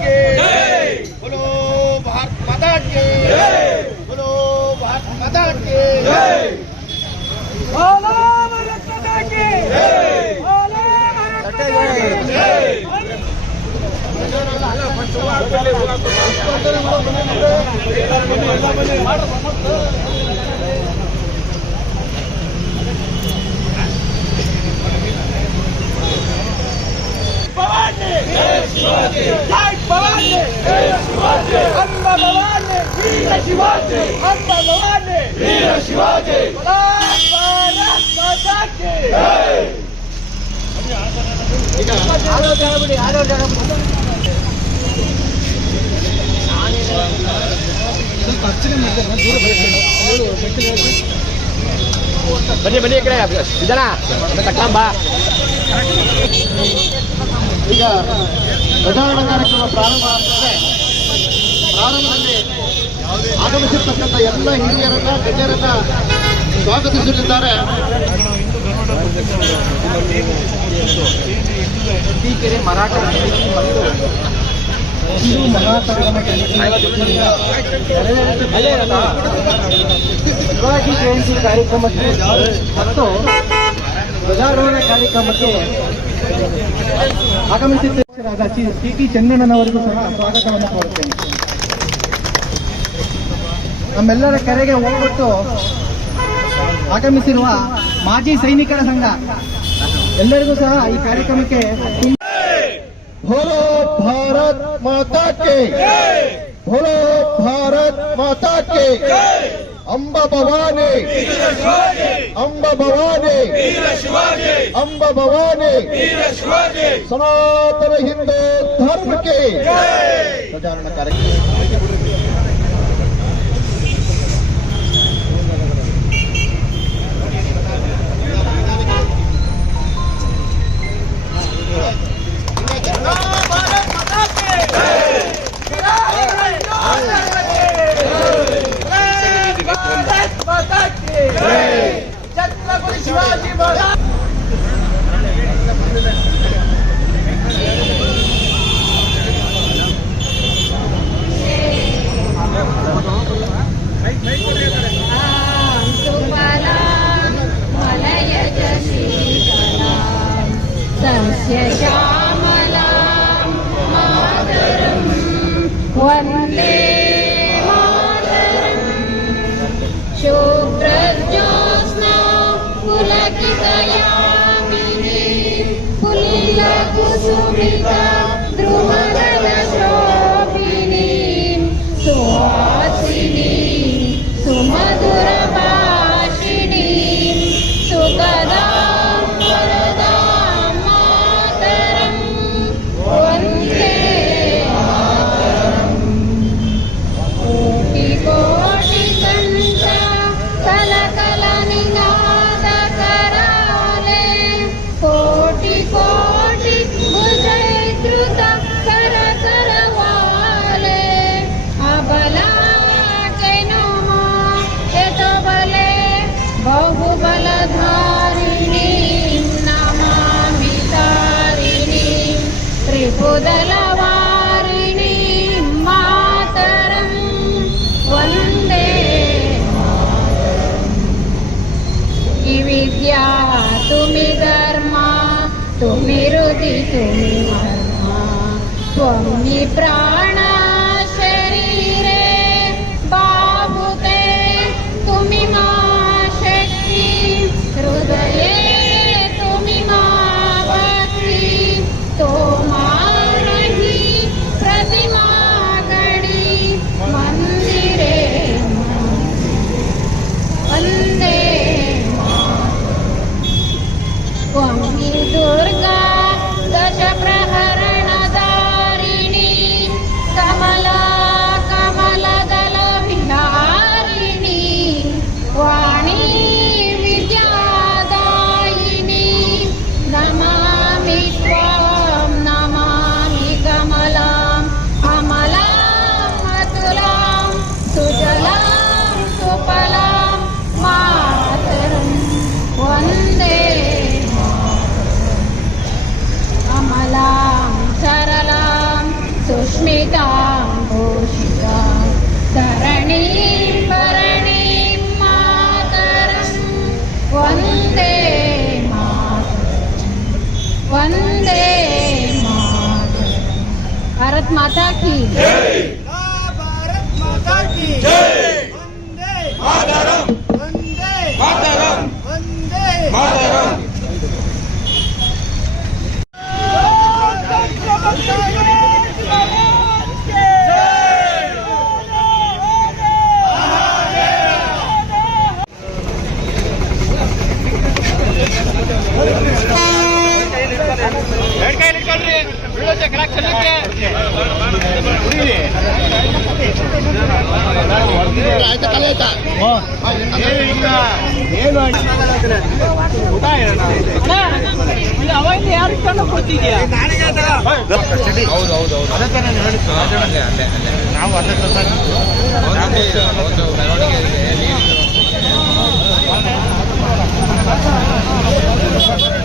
के बोलो भारत माता के बोलो भारत माता के बोलो भारत माता के बोलो भारत माता के जय भवानी अम्बा भवानी वीर शिवाजी अम्बा भवानी वीर शिवाजी भारत माता के बन्नी बन्नी इकड़े ಇದನಾ ತಕ್ಕಂಬ ಈಗ ಗಜಾನನ ಕಾರ್ಯಕ್ರಮ ಪ್ರಾರಂಭ ಆಗ್ತದೆ. ಪ್ರಾರಂಭದಲ್ಲಿ ಆಗಮಿಸಿರ್ತಕ್ಕಂಥ ಎಲ್ಲ ಹಿರಿಯರನ್ನ ಗಣ್ಯರನ್ನ ಸ್ವಾಗತಿಸಲಿದ್ದಾರೆ. ತೀಕೆರೆ ಮರಾಠ ಮತ್ತು ಹಿಂದೂ ಮಹಾಸಂಗಮ ಶಿವಾಜಿ ಜಯಂತಿ ಕಾರ್ಯಕ್ರಮಕ್ಕೆ ಮತ್ತು ಧ್ವಜಾರೋಹಣ ಕಾರ್ಯಕ್ರಮಕ್ಕೆ ಆಗಮಿಸಿದ್ದರಾದ ಟಿ ಚನ್ನಣ್ಣನವರಿಗೂ ಸಹ ಸ್ವಾಗತವನ್ನು ಕೋರುತ್ತೇನೆ. ನಮ್ಮೆಲ್ಲರ ಕರೆಗೆ ಹೋಗ್ಬಿಟ್ಟು ಆಗಮಿಸಿರುವ ಮಾಜಿ ಸೈನಿಕರ ಸಂಘ ಎಲ್ಲರಿಗೂ ಸಹ ಈ ಕಾರ್ಯಕ್ರಮಕ್ಕೆ बोलो भारत माता के बोलो भारत माता के अम्बा भवानी अम्बा भवानी अम्बा भवानी सनातन हिंदू धर्म के प्रचारण कार्यक्रम शिवाजी महाराज श्यामला मातरं वन्दे मातरं शुभ्रज्योत्स्ना पुलकितयामिनी पुल्लकुसुमिता द्रुमदलशोभिनी सुहासिनी सुमधुरभाषिणी सुखदा त्रिपुदलवारिणी मातरं वन्दे कि विद्या तुमि धर्मा तुमि रुदि तुमि मर्मा त्वमि प्राणा शरीरे बाहुते तुमि मा शक्ति हृदये तुमि मा भक्ति तो मंदिरे वन्दे त्वमि दुर्गा दश प्रहरणधारिणी ಭಾರತ್ ಮಾತಾ ಕಿ ಭಾರತ್ ಮಾತಾ ಕಿ ವಂದೇ ಮಾತರಂ ವಂದೇ ಮಾತರಂ ವಂದೇ ಮಾತರಂ. ನಾವು